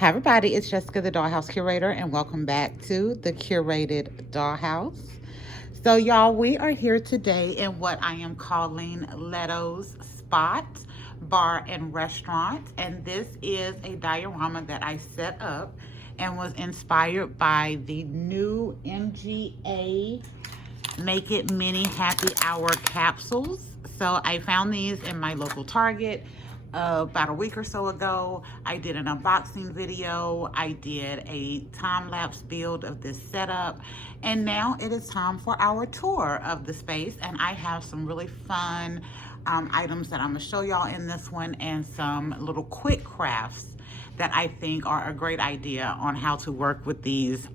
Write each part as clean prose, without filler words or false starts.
Hi everybody, it's Jessica, the Dollhouse Curator, and welcome back to the Curated Dollhouse. So y'all, we are here today in what I am calling Leto's Spot Bar and Restaurant, and this is a diorama that I set up and was inspired by the new MGA Make It Mini Happy Hour capsules. So I found these in my local Target about a week or so ago. I did an unboxing video. I did a time-lapse build of this setup. And now it is time for our tour of the space. And I have some really fun items that I'm gonna show y'all in this one, and some little quick crafts that I think are a great idea on how to work with these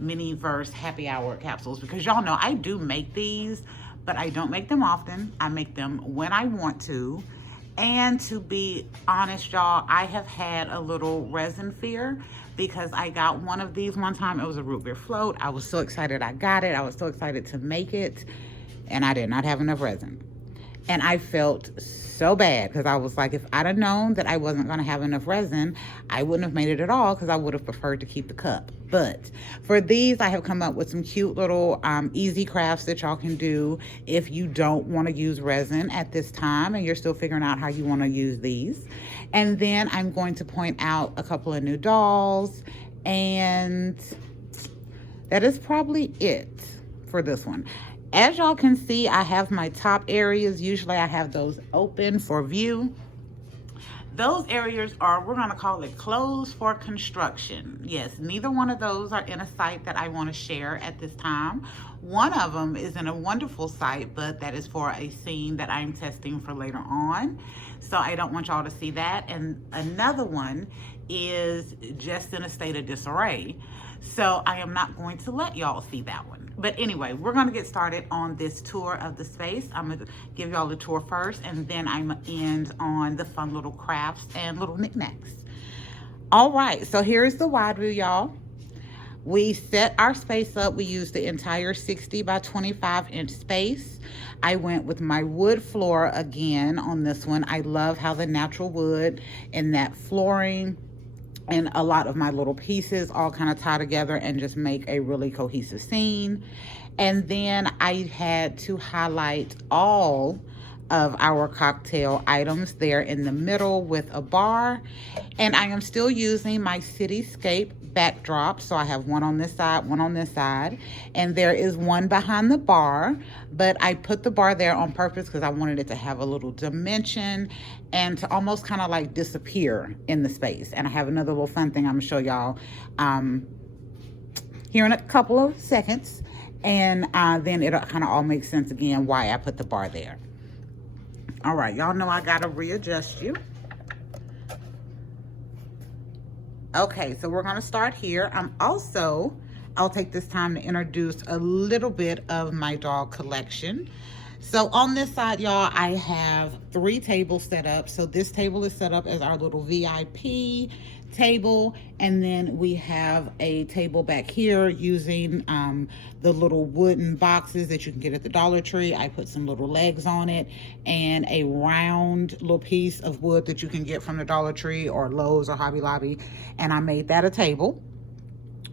mini-verse happy hour capsules, because y'all know I do make these, but I don't make them often. I make them when I want to. And to be honest, y'all, I have had a little resin fear, because I got one of these one time. It was a root beer float. I was so excited I got it. I was so excited to make it, and I did not have enough resin. And I felt so bad, because I was like, if I'd have known that I wasn't going to have enough resin, I wouldn't have made it at all, because I would have preferred to keep the cup. But for these, I have come up with some cute little easy crafts that y'all can do if you don't want to use resin at this time and you're still figuring out how you want to use these. And then I'm going to point out a couple of new dolls, and that is probably it for this one. As y'all can see, I have my top areas. Usually I have those open for view. Those areas are, we're gonna call it closed for construction. Yes, neither one of those are in a site that I wanna share at this time. One of them is in a wonderful site, but that is for a scene that I'm testing for later on. So I don't want y'all to see that. And another one is just in a state of disarray. So I am not going to let y'all see that one. But anyway, we're gonna get started on this tour of the space. I'm gonna give y'all the tour first, and then I'm gonna end on the fun little crafts and little knickknacks. All right, so here's the wide view, y'all. We set our space up. We used the entire 60 by 25 inch space. I went with my wood floor again on this one. I love how the natural wood and that flooring and a lot of my little pieces all kind of tie together and just make a really cohesive scene. And then I had to highlight all of our cocktail items there in the middle with a bar. And I am still using my cityscape backdrop. So I have one on this side, one on this side, and there is one behind the bar, but I put the bar there on purpose because I wanted it to have a little dimension and to almost kind of like disappear in the space. And I have another little fun thing I'm gonna show y'all here in a couple of seconds, and then it'll kind of all make sense again why I put the bar there. All right, y'all know I gotta readjust you. Okay, so we're gonna start here. I'll take this time to introduce a little bit of my doll collection. So on this side, y'all, I have 3 tables set up. So this table is set up as our little VIP table, and then we have a table back here using the little wooden boxes that you can get at the Dollar Tree. I put some little legs on it and a round little piece of wood that you can get from the Dollar Tree or Lowe's or Hobby Lobby, and I made that a table.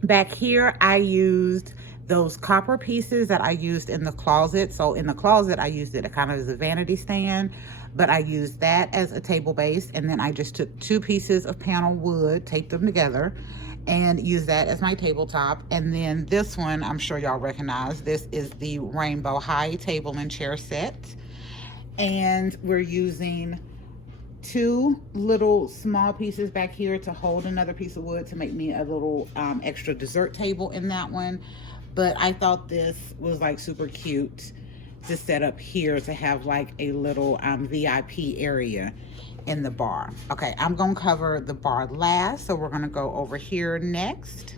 Back here, I used those copper pieces that I used in the closet. So in the closet, I used it kind of as a vanity stand, but I used that as a table base. And then I just took 2 pieces of panel wood, taped them together, and used that as my tabletop. And then this one, I'm sure y'all recognize, this is the Rainbow High table and chair set. And we're using 2 little small pieces back here to hold another piece of wood to make me a little extra dessert table in that one. But I thought this was like super cute to set up here to have like a little VIP area in the bar. Okay, I'm gonna cover the bar last, so we're gonna go over here next.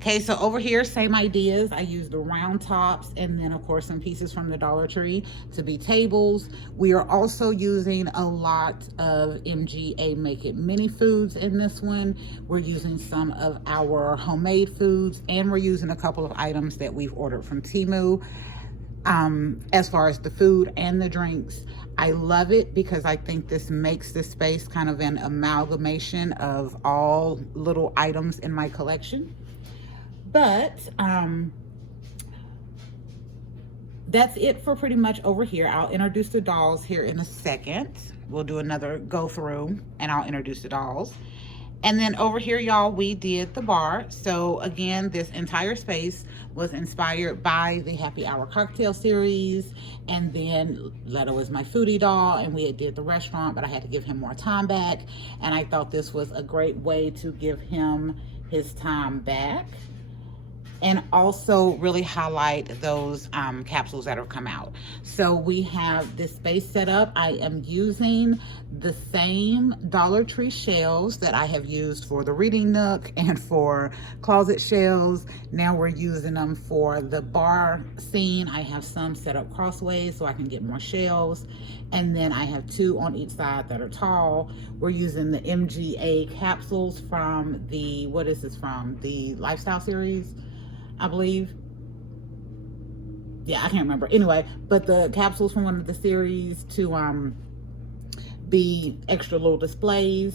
Okay, so over here, same ideas. I used the round tops and then of course some pieces from the Dollar Tree to be tables. We are also using a lot of MGA Make It Mini foods in this one. We're using some of our homemade foods, and we're using a couple of items that we've ordered from Temu. as far as the food and the drinks. I love it because I think this makes this space kind of an amalgamation of all little items in my collection. But that's it for pretty much over here. I'll introduce the dolls here in a second. We'll do another go through and I'll introduce the dolls. And then over here, y'all, we did the bar. So again, this entire space was inspired by the Happy Hour cocktail series. And then Leto is my foodie doll, and we did the restaurant, but I had to give him more time back. And I thought this was a great way to give him his time back, and also really highlight those capsules that have come out. So we have this space set up. I am using the same Dollar Tree shelves that I have used for the reading nook and for closet shelves. Now we're using them for the bar scene. I have some set up crossways so I can get more shelves. And then I have 2 on each side that are tall. We're using the MGA capsules from the, what is this from? The Lifestyle series, I believe. Yeah, I can't remember. Anyway, but the capsules from one of the series to be extra little displays.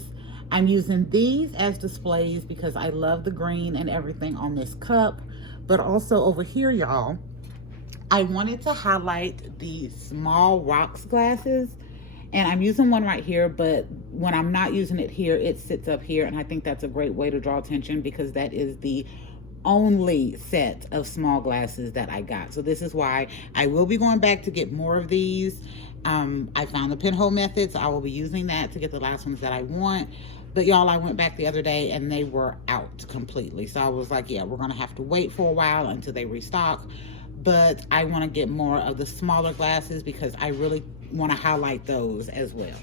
I'm using these as displays because I love the green and everything on this cup. But also over here, y'all, I wanted to highlight the small rocks glasses. And I'm using one right here, but when I'm not using it here, it sits up here. And I think that's a great way to draw attention because that is the only set of small glasses that I got. So this is why I will be going back to get more of these. I found the pinhole method, so I will be using that to get the last ones that I want. But y'all, I went back the other day and they were out completely. So I was like, yeah, we're gonna have to wait for a while until they restock. But I wanna get more of the smaller glasses because I really wanna highlight those as well.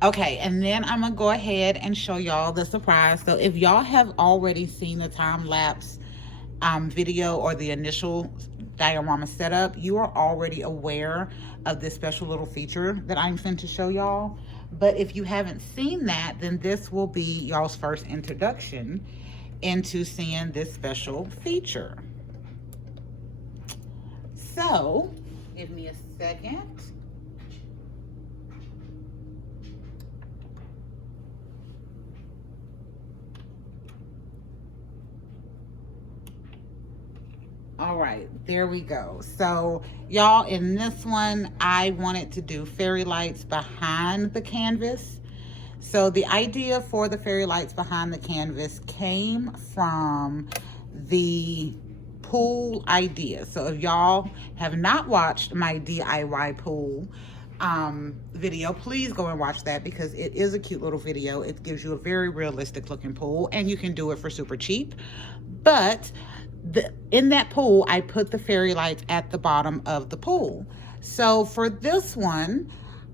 Okay, and then I'm gonna go ahead and show y'all the surprise. So if y'all have already seen the time-lapse video or the initial diorama setup, you are already aware of this special little feature that I'm fin to show y'all. But if you haven't seen that, then this will be y'all's first introduction into seeing this special feature. So, give me a second. All right, there we go. So y'all, in this one, I wanted to do fairy lights behind the canvas. So the idea for the fairy lights behind the canvas came from the pool idea. So if y'all have not watched my DIY pool video, please go and watch that because it is a cute little video. It gives you a very realistic looking pool and you can do it for super cheap. But in that pool, I put the fairy lights at the bottom of the pool. So for this one,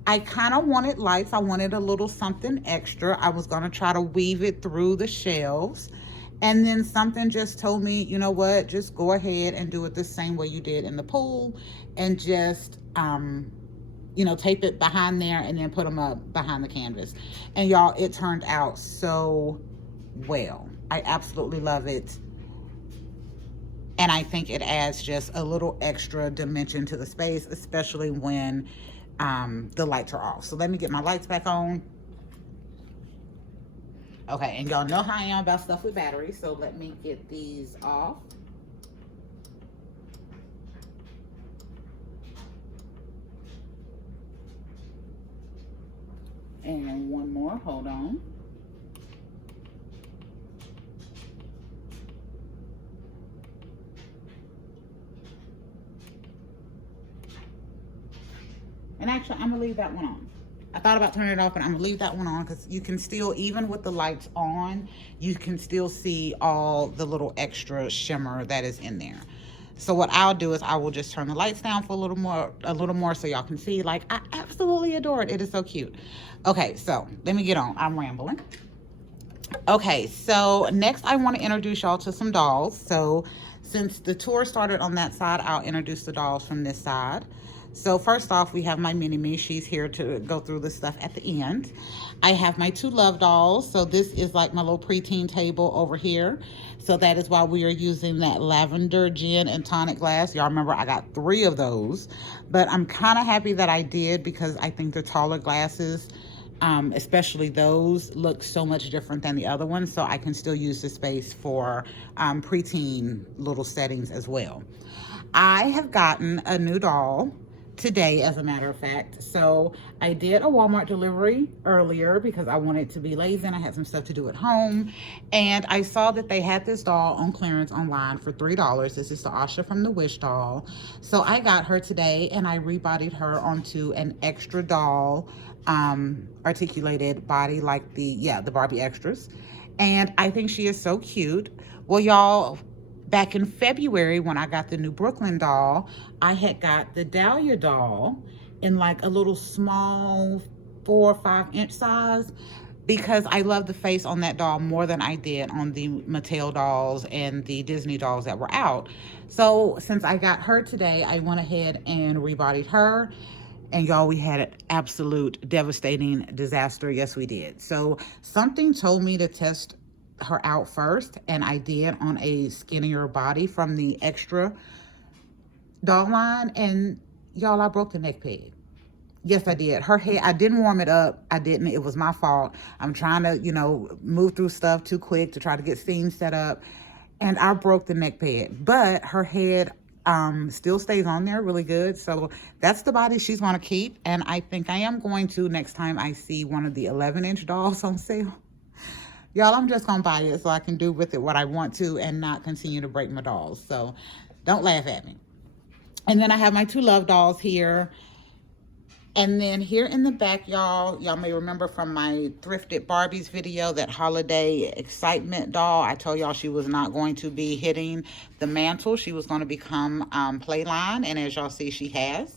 I kind of wanted lights. I wanted a little something extra. I was going to try to weave it through the shelves. And then something just told me, you know what, just go ahead and do it the same way you did in the pool and just, you know, tape it behind there and then put them up behind the canvas. And y'all, it turned out so well. I absolutely love it. And I think it adds just a little extra dimension to the space, especially when the lights are off. So let me get my lights back on. Okay, and y'all know how I am about stuff with batteries, so let me get these off. And one more, hold on. And actually, I'm gonna leave that one on. I thought about turning it off, but I'm gonna leave that one on because you can still, even with the lights on, you can still see all the little extra shimmer that is in there. So what I'll do is I will just turn the lights down for a little more so y'all can see. Like, I absolutely adore it. It is so cute. Okay, so let me get on. I'm rambling. Okay, so next I want to introduce y'all to some dolls. So since the tour started on that side, I'll introduce the dolls from this side. So first off, we have my mini-me. She's here to go through the stuff at the end. I have my two love dolls. So this is like my little preteen table over here. So that is why we are using that lavender gin and tonic glass. Y'all remember I got 3 of those. But I'm kind of happy that I did, because I think the taller glasses, especially those, look so much different than the other ones. So I can still use the space for preteen little settings as well. I have gotten a new doll today, as a matter of fact. So I did a Walmart delivery earlier because I wanted to be lazy and I had some stuff to do at home. And I saw that they had this doll on clearance online for $3. This is the Asha from the Wish doll. So I got her today and I rebodied her onto an extra doll articulated body, like the Barbie extras. And I think she is so cute. Well, y'all, back in February when I got the new Brooklyn doll, I had got the Dahlia doll in like a little small 4 or 5 inch size, because I love the face on that doll more than I did on the Mattel dolls and the Disney dolls that were out. So since I got her today, I went ahead and rebodied her. And y'all, we had an absolute devastating disaster. Yes, we did. So something told me to test her out first, and I did on a skinnier body from the extra doll line. And y'all, I broke the neck peg. Yes, I did. Her head, I didn't warm it up. I didn't. It was my fault. I'm trying to, move through stuff too quick to try to get scenes set up. And I broke the neck peg. But her head still stays on there really good. So that's the body she's going to keep. And I think I am going to, next time I see one of the 11-inch dolls on sale, y'all, I'm just going to buy it so I can do with it what I want to and not continue to break my dolls. So don't laugh at me. And then I have my 2 love dolls here. And then here in the back, y'all may remember from my Thrifted Barbies video, that holiday excitement doll. I told y'all she was not going to be hitting the mantle. She was going to become Playline. And as y'all see, she has.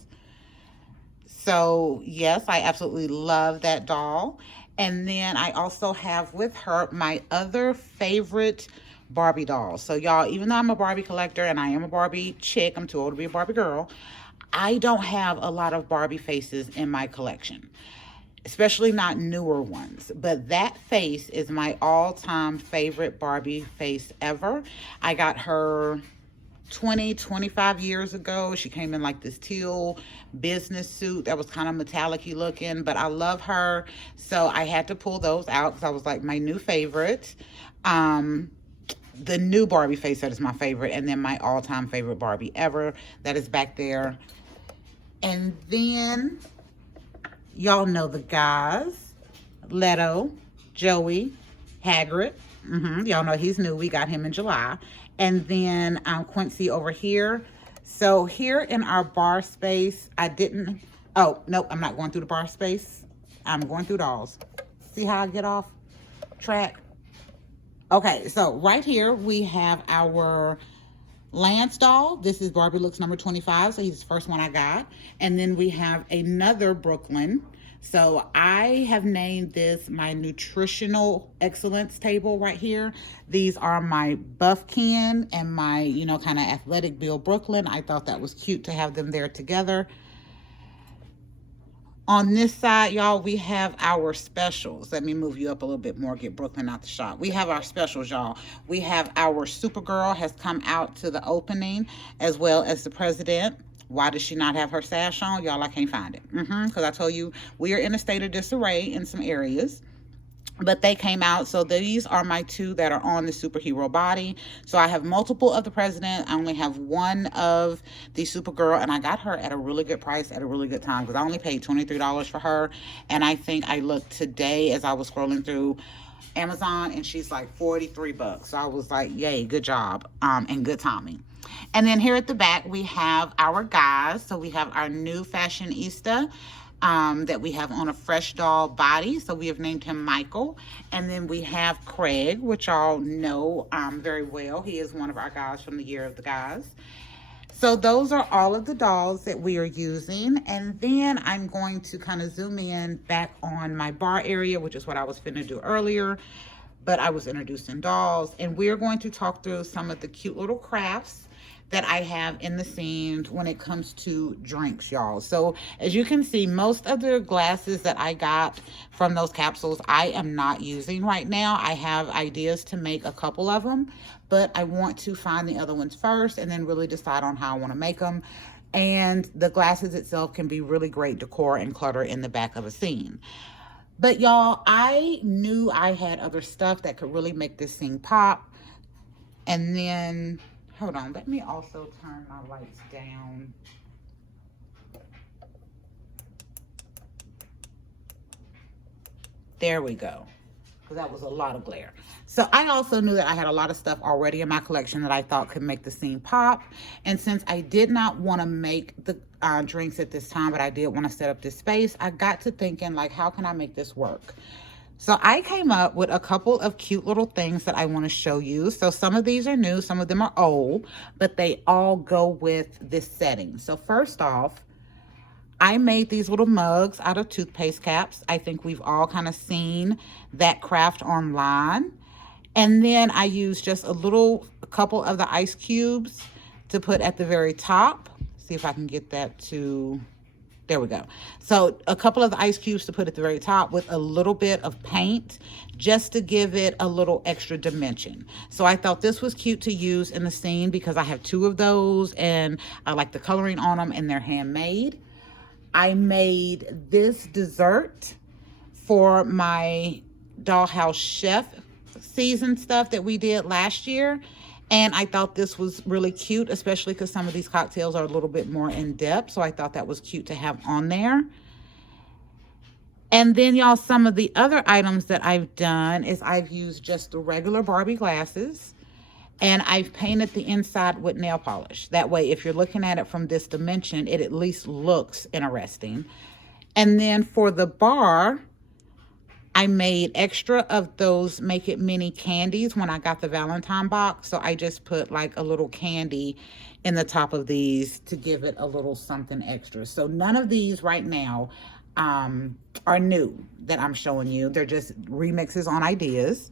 So yes, I absolutely love that doll. And then I also have with her my other favorite Barbie doll. So y'all, even though I'm a Barbie collector and I am a Barbie chick, I'm too old to be a Barbie girl, I don't have a lot of Barbie faces in my collection, especially not newer ones. But that face is my all-time favorite Barbie face ever. I got her 25 years ago. She came in like this teal business suit that was kind of metallic-y looking, but I love her. So I had to pull those out because I was like, my new favorite. The new Barbie face that is my favorite, and then my all-time favorite Barbie ever that is back there. And then y'all know the guys, Leto, Joey, Hagrid. Y'all know he's new. We got him in July. And then Quincy over here. So here in our bar space, oh, nope, I'm not going through the bar space. I'm going through dolls. See how I get off track? Okay, so right here we have our Lance doll. This is Barbie Looks number 25, so he's the first one I got. And then we have another Brooklyn. So I have named this my nutritional excellence table right here. These are my Buffkin and my, kind of athletic build Brooklyn. I thought that was cute to have them there together. On this side, y'all, we have our specials. Let me move you up a little bit more, get Brooklyn out the shot. We have our specials, y'all. We have our Supergirl has come out to the opening, as well as the president. Why does she not have her sash on? Y'all, I can't find it. Because I told you, we are in a state of disarray in some areas. But they came out. So these are my 2 that are on the superhero body. So I have multiple of the president. I only have one of the Supergirl, and I got her at a really good price at a really good time, because I only paid $23 for her. And I think I looked today as I was scrolling through Amazon, and she's like $43. So I was like, yay, good job, and good timing. And then here at the back, we have our guys. So we have our new fashionista that we have on a fresh doll body. So we have named him Michael. And then we have Craig, which y'all know very well. He is one of our guys from the Year of the Guys. So those are all of the dolls that we are using. And then I'm going to kind of zoom in back on my bar area, which is what I was finna do earlier. But I was introducing dolls. And we're going to talk through some of the cute little crafts that I have in the scene when it comes to drinks, y'all. So as you can see, most of the glasses that I got from those capsules, I am not using right now. I have ideas to make a couple of them, but I want to find the other ones first and then really decide on how I want to make them. And the glasses itself can be really great decor and clutter in the back of a scene. But y'all, I knew I had other stuff that could really make this scene pop. And then, hold on, let me also turn my lights down. There we go. Because that was a lot of glare. So I also knew that I had a lot of stuff already in my collection that I thought could make the scene pop. And since I did not want to make the drinks at this time, but I did want to set up this space, I got to thinking, like, how can I make this work? So I came up with a couple of cute little things that I want to show you. So some of these are new, some of them are old, but they all go with this setting. So first off, I made these little mugs out of toothpaste caps. I think we've all kind of seen that craft online. And then I used just a couple of the ice cubes to put at the very top. See if I can get that to, there we go. So a couple of the ice cubes to put at the very top with a little bit of paint just to give it a little extra dimension. So I thought this was cute to use in the scene because I have two of those and I like the coloring on them and they're handmade. I made this dessert for my Dollhouse Chef season stuff that we did last year. And I thought this was really cute, especially because some of these cocktails are a little bit more in depth. So I thought that was cute to have on there. And then, y'all, some of the other items that I've done is I've used just the regular Barbie glasses. And I've painted the inside with nail polish. That way, if you're looking at it from this dimension, it at least looks interesting. And then for the bar, I made extra of those Make It Mini candies when I got the Valentine box. So I just put like a little candy in the top of these to give it a little something extra. So none of these right now are new that I'm showing you. They're just remixes on ideas.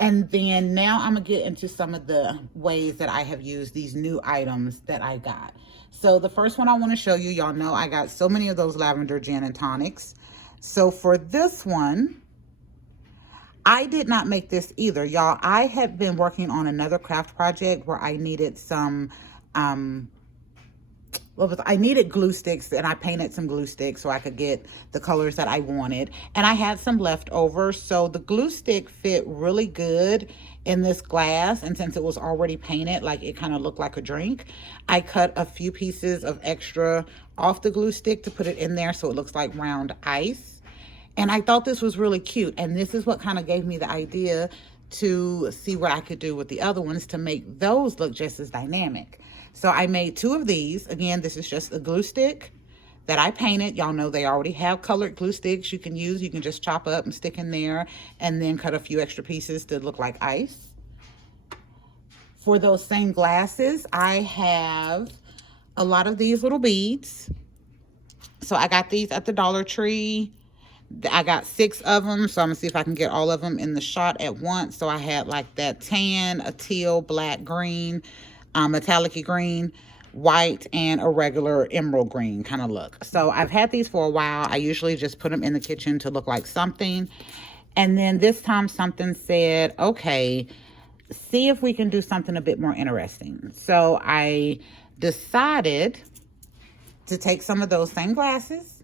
And then now I'm going to get into some of the ways that I have used these new items that I got. So the first one I want to show you, y'all know I got so many of those lavender gin and tonics. So for this one, I did not make this either, y'all. I had been working on another craft project where I needed some, I needed glue sticks and I painted some glue sticks so I could get the colors that I wanted. And I had some left over. So the glue stick fit really good in this glass. And since it was already painted, like it kind of looked like a drink, I cut a few pieces of extra off the glue stick to put it in there so it looks like round ice. And I thought this was really cute. And this is what kind of gave me the idea to see what I could do with the other ones to make those look just as dynamic. So I made two of these. Again, this is just a glue stick that I painted. Y'all know they already have colored glue sticks you can use. You can just chop up and stick in there and then cut a few extra pieces to look like ice. For those same glasses, I have a lot of these little beads. So I got these at the Dollar Tree. I got 6 of them, so I'm gonna see if I can get all of them in the shot at once. So I had like that tan, a teal, black, green, metallic green, white, and a regular emerald green kind of look. So I've had these for a while. I usually just put them in the kitchen to look like something. And then this time something said, okay, see if we can do something a bit more interesting. So I decided to take some of those same glasses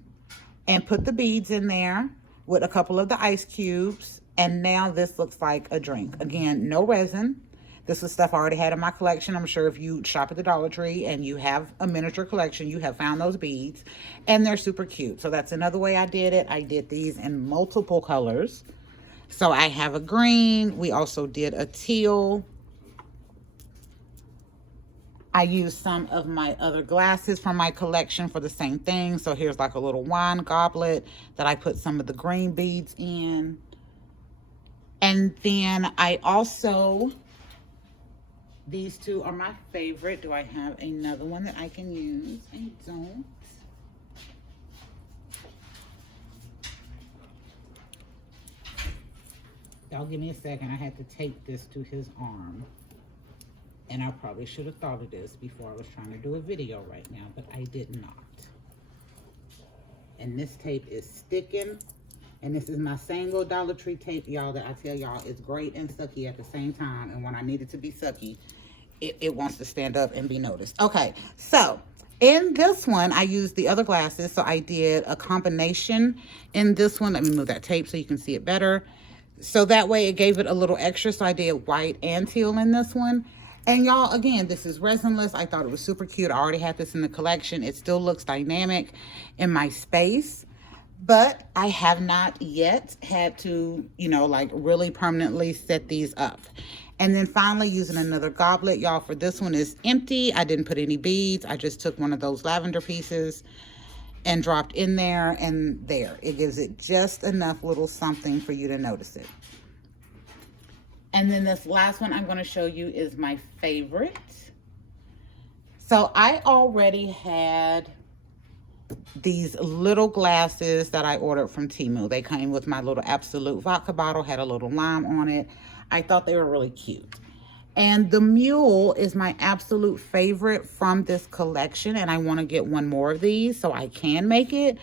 and put the beads in there with a couple of the ice cubes. And now this looks like a drink. Again, no resin. This was stuff I already had in my collection. I'm sure if you shop at the Dollar Tree and you have a miniature collection, you have found those beads. And they're super cute. So that's another way I did it. I did these in multiple colors. So I have a green. We also did a teal. I used some of my other glasses from my collection for the same thing. So here's like a little wine goblet that I put some of the green beads in. And then I also, these two are my favorite. Do I have another one that I can use? I don't. Y'all give me a second. I had to tape this to his arm. And I probably should have thought of this before I was trying to do a video right now, but I did not. And this tape is sticking. And this is my same little Dollar Tree tape, y'all, that I tell y'all is great and sucky at the same time. And when I need it to be sucky, it wants to stand up and be noticed. Okay, so in this one, I used the other glasses. So I did a combination in this one. Let me move that tape so you can see it better. So that way it gave it a little extra. So I did white and teal in this one. And y'all, again, this is resinless. I thought it was super cute. I already had this in the collection. It still looks dynamic in my space. But I have not yet had to, you know, like really permanently set these up. And then finally using another goblet, y'all, for this one is empty. I didn't put any beads. I just took one of those lavender pieces and dropped in there, and there. It gives it just enough little something for you to notice it. And then this last one I'm going to show you is my favorite. So I already had these little glasses that I ordered from Temu. They came with my little Absolute vodka bottle, had a little lime on it. I thought they were really cute. And the mule is my absolute favorite from this collection, and I want to get one more of these so I can make it.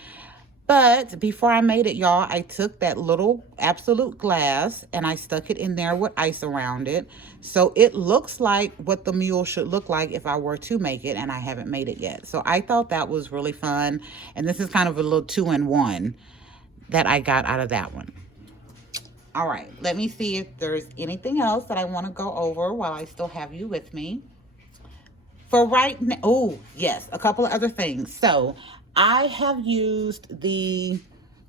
But before I made it, y'all, I took that little Absolute glass and I stuck it in there with ice around it. So it looks like what the mule should look like if I were to make it, and I haven't made it yet. So I thought that was really fun. And this is kind of a little 2-in-1 that I got out of that one. All right, let me see if there's anything else that I want to go over while I still have you with me. For right now, oh, yes, a couple of other things. So I have used the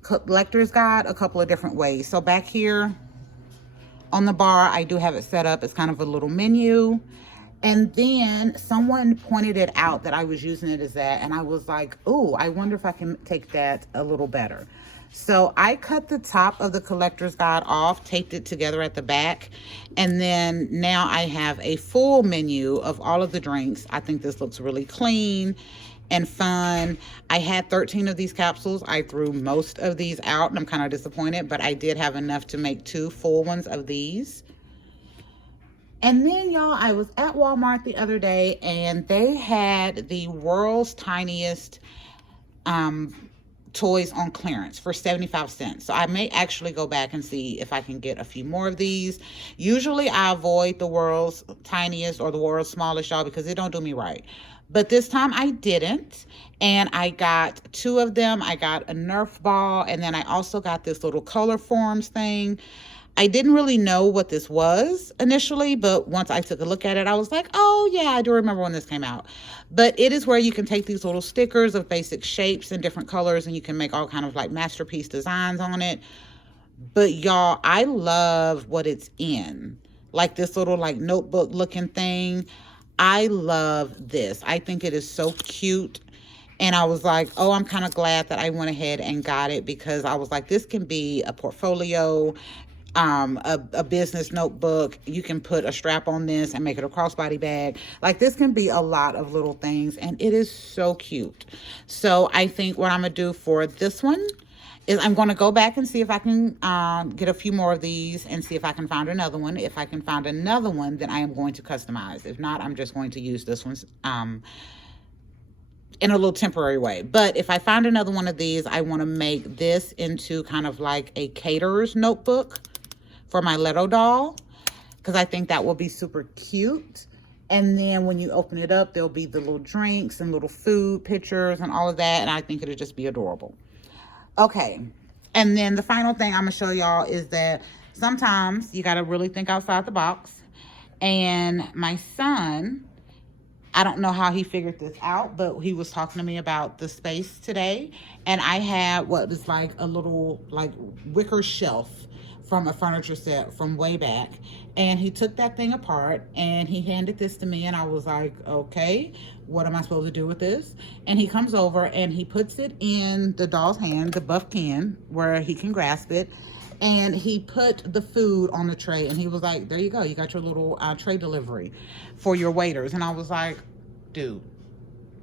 collector's guide a couple of different ways. So back here on the bar, I do have it set up as kind of a little menu. And then someone pointed it out that I was using it as that. And I was like, oh, I wonder if I can take that a little better. So I cut the top of the collector's guide off, taped it together at the back, and then now I have a full menu of all of the drinks. I think this looks really clean and fun. I had 13 of these capsules. I threw most of these out, and I'm kind of disappointed, but I did have enough to make 2 full ones of these. And then, y'all, I was at Walmart the other day, and they had the world's tiniest toys on clearance for 75 cents. So I may actually go back and see if I can get a few more of these. Usually I avoid the world's tiniest or the world's smallest, y'all, because it don't do me right. But this time I didn't. And I got 2 of them. I got a Nerf ball, and then I also got this little color forms thing. I didn't really know what this was initially, but once I took a look at it, I was like, oh yeah, I do remember when this came out. But it is where you can take these little stickers of basic shapes and different colors, and you can make all kind of like masterpiece designs on it. But y'all, I love what it's in. Like this little like notebook looking thing. I love this. I think it is so cute. And I was like, oh, I'm kind of glad that I went ahead and got it, because I was like, this can be a portfolio, a business notebook. You can put a strap on this and make it a crossbody bag. Like, this can be a lot of little things, and it is so cute. So I think what I'm gonna do for this one is I'm going to go back and see if I can get a few more of these and see if I can find another one. If I can find another one, then I am going to customize. If not, I'm just going to use this one in a little temporary way. But if I find another one of these, I want to make this into kind of like a caterer's notebook for my Leto doll, because I think that will be super cute. And then when you open it up, there'll be the little drinks and little food pictures and all of that, and I think it'll just be adorable. Okay, and then the final thing I'm gonna show y'all is that sometimes you gotta really think outside the box. And my son, I don't know how he figured this out, but he was talking to me about the space today, and I had what is like a little like wicker shelf from a furniture set from way back, and he took that thing apart and he handed this to me, and I was like, okay, what am I supposed to do with this? And he comes over and he puts it in the doll's hand, the buff can, where he can grasp it, and he put the food on the tray, and he was like, there you go, you got your little tray delivery for your waiters. And I was like, dude,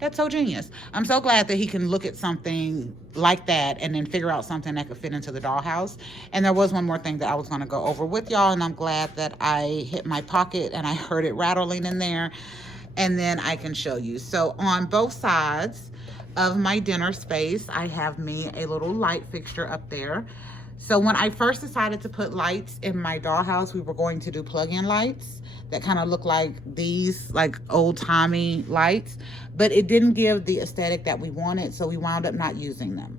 That's so genius. I'm so glad that he can look at something like that and then figure out something that could fit into the dollhouse. And there was one more thing that I was going to go over with y'all, and I'm glad that I hit my pocket and I heard it rattling in there, and then I can show you. So on both sides of my dinner space, I have me a little light fixture up there. So when I first decided to put lights in my dollhouse, we were going to do plug-in lights that kind of look like these, like old-timey lights, but it didn't give the aesthetic that we wanted, so we wound up not using them.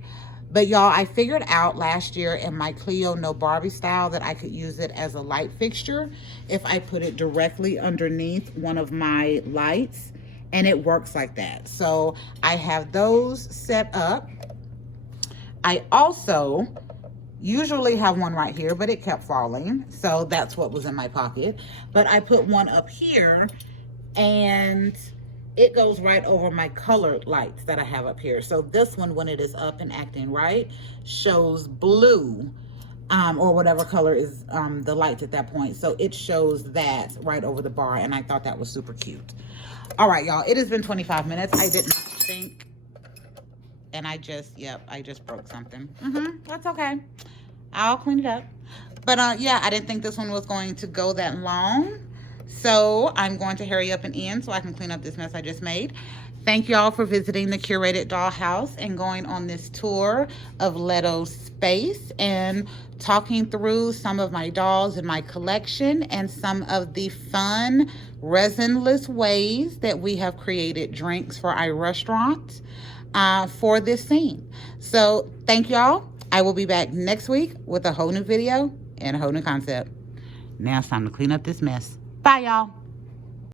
But y'all, I figured out last year in my Clio No Barbie style that I could use it as a light fixture if I put it directly underneath one of my lights, and it works like that. So I have those set up. I also usually have one right here, but it kept falling, so that's what was in my pocket. But I put one up here, and it goes right over my colored lights that I have up here. So this one, when it is up and acting right, shows blue, or whatever color is the light at that point. So it shows that right over the bar, and I thought that was super cute. All right, y'all, it has been 25 minutes. I did not think, and I just broke something. That's okay. I'll clean it up. But yeah, I didn't think this one was going to go that long. So I'm going to hurry up and end so I can clean up this mess I just made. Thank y'all for visiting the Curated Dollhouse and going on this tour of Leto's space and talking through some of my dolls in my collection and some of the fun resinless ways that we have created drinks for our restaurant for this scene. So thank y'all. I will be back next week with a whole new video and a whole new concept. Now it's time to clean up this mess. Bye, y'all.